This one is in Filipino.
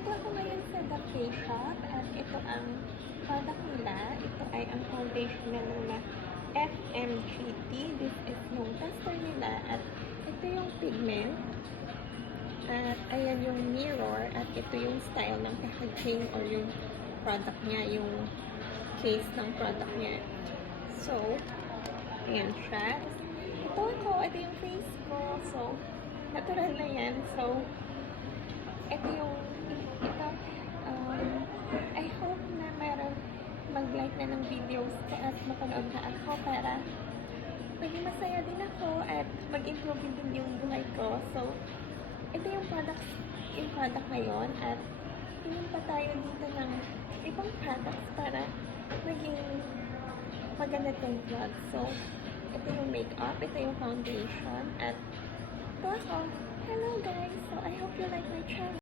Nandito ako ngayon sa The Face Shop at ito ang product nila. Ito ay ang foundation nila na FMGT. This is yung tester nila at ito yung pigment. At ayan yung mirror at ito yung style ng packaging or yung product niya, yung case ng product niya. So, ayan siya. Ito ito yung face ko. So, natural na yan. So, ito, I hope na meron mag-like na ng videos at mapanood na ako para maging masaya din ako at mag-improve din yung buhay ko. So, ito yung product ngayon at tingin pa tayo dito ng ibang products para maging maganda itong vlog. So, ito yung makeup, ito yung foundation at ito ako. Hello guys! So, I hope you like my channel.